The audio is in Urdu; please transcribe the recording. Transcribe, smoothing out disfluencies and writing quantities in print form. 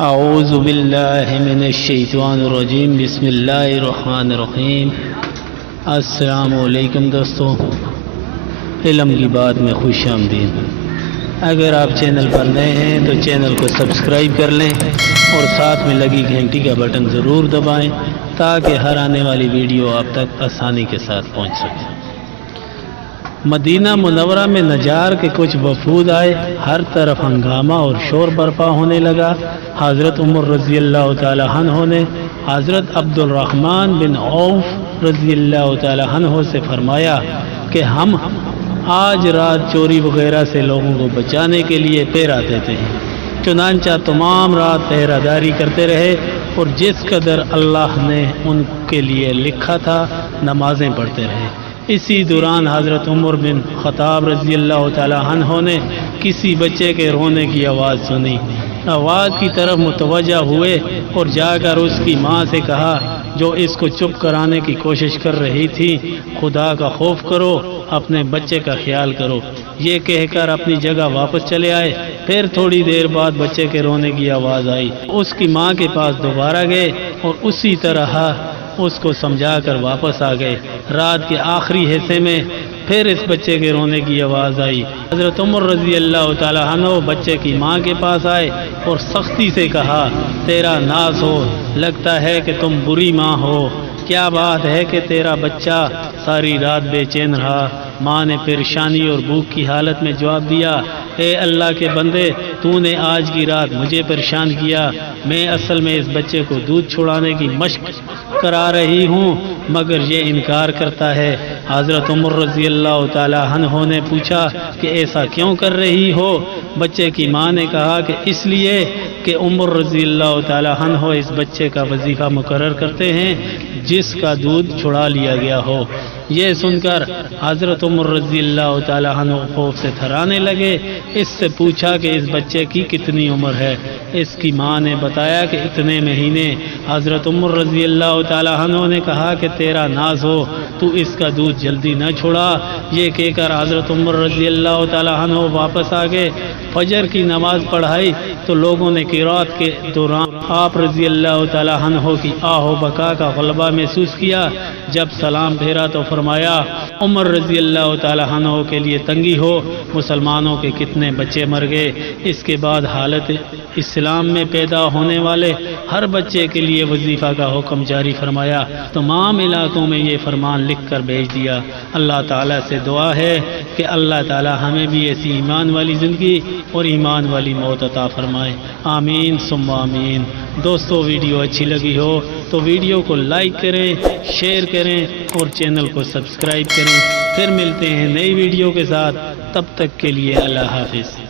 اعوذ باللہ من الشیطان الرجیم، بسم اللہ الرحمن الرحیم۔ السلام علیکم دوستو، علم کی بات میں خوش آمدید۔ اگر آپ چینل پر نئے ہیں تو چینل کو سبسکرائب کر لیں اور ساتھ میں لگی گھنٹی کا بٹن ضرور دبائیں تاکہ ہر آنے والی ویڈیو آپ تک آسانی کے ساتھ پہنچ سکے۔ مدینہ منورہ میں نجار کے کچھ وفود آئے، ہر طرف ہنگامہ اور شور برپا ہونے لگا۔ حضرت عمر رضی اللہ تعالی عنہ نے حضرت عبد الرحمن بن عوف رضی اللہ تعالی عنہ سے فرمایا کہ ہم آج رات چوری وغیرہ سے لوگوں کو بچانے کے لیے پہرا دیتے ہیں۔ چنانچہ تمام رات پہرہ داری کرتے رہے اور جس قدر اللہ نے ان کے لیے لکھا تھا نمازیں پڑھتے رہے۔ اسی دوران حضرت عمر بن خطاب رضی اللہ تعالی عنہ نے کسی بچے کے رونے کی آواز سنی۔ آواز کی طرف متوجہ ہوئے اور جا کر اس کی ماں سے کہا جو اس کو چپ کرانے کی کوشش کر رہی تھی، خدا کا خوف کرو، اپنے بچے کا خیال کرو۔ یہ کہہ کر اپنی جگہ واپس چلے آئے۔ پھر تھوڑی دیر بعد بچے کے رونے کی آواز آئی۔ اس کی ماں کے پاس دوبارہ گئے اور اسی طرح اس کو سمجھا کر واپس آ گئے۔ رات کے آخری حصے میں پھر اس بچے کے رونے کی آواز آئی۔ حضرت عمر رضی اللہ تعالی عنہ بچے کی ماں کے پاس آئے اور سختی سے کہا، تیرا ناز ہو، لگتا ہے کہ تم بری ماں ہو، کیا بات ہے کہ تیرا بچہ ساری رات بے چین رہا؟ ماں نے پریشانی اور بھوک کی حالت میں جواب دیا، اے اللہ کے بندے، تو نے آج کی رات مجھے پریشان کیا۔ میں اصل میں اس بچے کو دودھ چھڑانے کی مشق کرا رہی ہوں مگر یہ انکار کرتا ہے۔ حضرت عمر رضی اللہ تعالی عنہ نے پوچھا کہ ایسا کیوں کر رہی ہو؟ بچے کی ماں نے کہا کہ اس لیے کہ عمر رضی اللہ تعالی عنہ اس بچے کا وظیفہ مقرر کرتے ہیں جس کا دودھ چھڑا لیا گیا ہو۔ یہ سن کر حضرت عمر رضی اللہ تعالی عنہ خوف سے تھرانے لگے۔ اس سے پوچھا کہ اس بچے کی کتنی عمر ہے؟ اس کی ماں نے بتایا کہ اتنے مہینے۔ حضرت عمر رضی اللہ تعالی عنہ نے کہا کہ تیرا ناز ہو، تو اس کا دودھ جلدی نہ چھوڑا۔ یہ کہہ کر حضرت عمر رضی اللہ تعالی عنہ واپس آ گئے۔ فجر کی نماز پڑھائی تو لوگوں نے قرات کے دوران آپ رضی اللہ تعالی عنہ کی آہ و بکا کا غلبہ محسوس کیا۔ جب سلام پھیرا تو فرمایا، عمر رضی اللہ تعالی عنہ کے لیے تنگی ہو، مسلمانوں کے کتنے بچے مر گئے۔ اس کے بعد حالت اسلام میں پیدا ہونے والے ہر بچے کے لیے وظیفہ کا حکم جاری فرمایا۔ تمام علاقوں میں یہ فرمان لکھ کر بھیج دیا۔ اللہ تعالیٰ سے دعا ہے کہ اللہ تعالیٰ ہمیں بھی ایسی ایمان والی زندگی اور ایمان والی موت عطا فرمائے، آمین ثم آمین۔ دوستو، ویڈیو اچھی لگی ہو تو ویڈیو کو لائک کریں، شیئر کریں اور چینل کو سبسکرائب کریں۔ پھر ملتے ہیں نئی ویڈیو کے ساتھ، تب تک کے لیے اللہ حافظ۔